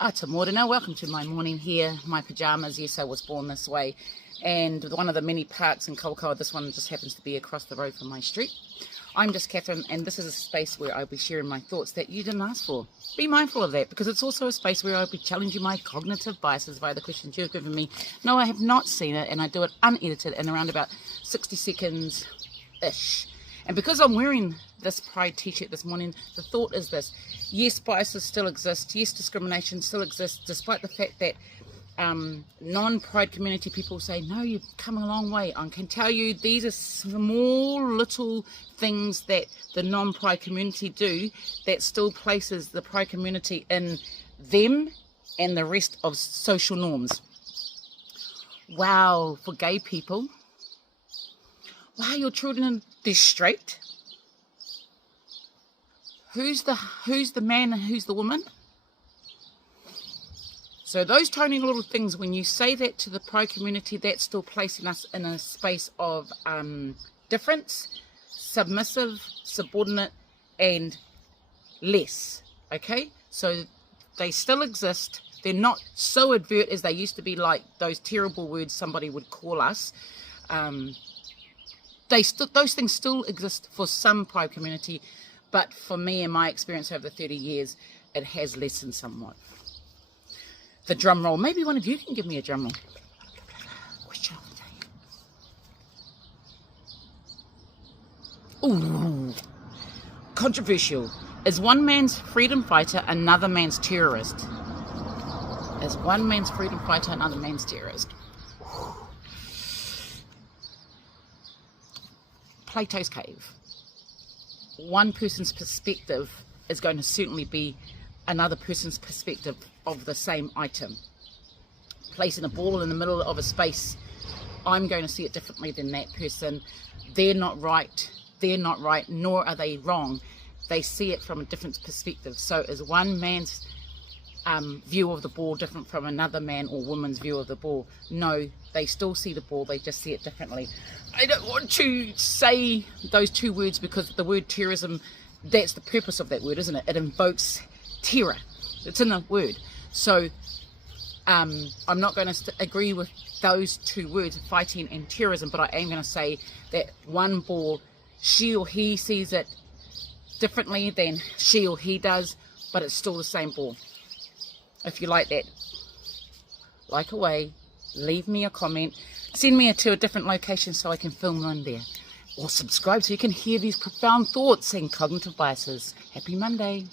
Ata morena, welcome to my morning here, my pajamas. Yes, I was born this way. And one of the many parks in Kaukau, this one just happens to be across the road from my street. I'm just Cathryn, and this is a space where I'll be sharing my thoughts that you didn't ask for. Be mindful of that, because it's also a space where I'll be challenging my cognitive biases via the questions you've given me. No, I have not seen it, and I do it unedited in around about 60 seconds-ish. And because I'm wearing this Pride t-shirt this morning, the thought is this: yes, biases still exist, yes, discrimination still exists, despite the fact that non-Pride community people say, no, you've come a long way. I can tell you these are small little things that the non-Pride community do that still places the Pride community in them and the rest of social norms. Wow, for gay people, wow, your children, they're straight. Who's the man and who's the woman? So those tiny little things, when you say that to the Pride community, that's still placing us in a space of difference, submissive, subordinate, and less. Okay? So they still exist. They're not so overt as they used to be, like those terrible words somebody would call us. Those things still exist for some Pride community, but for me, in my experience over the 30 years, it has lessened somewhat. The drum roll. Maybe one of you can give me a drum roll. Question of the day. Ooh. Controversial. Is one man's freedom fighter another man's terrorist? Is one man's freedom fighter another man's terrorist? Plato's cave. One person's perspective is going to certainly be another person's perspective of the same item. Placing a ball in the middle of a space, I'm going to see it differently than that person. They're not right, nor are they wrong. They see it from a different perspective. So is one man's view of the ball different from another man or woman's view of the ball? No, they still see the ball, they just see it differently. I don't want to say those two words because the word terrorism, that's the purpose of that word, isn't it? It invokes terror. It's in the word. So I'm not going to agree with those two words, fighting and terrorism, but I am going to say that one ball, she or he sees it differently than she or he does, but it's still the same ball. If you like that, like away, leave me a comment, send me to a different location so I can film on there, or subscribe so you can hear these profound thoughts and cognitive biases. Happy Monday.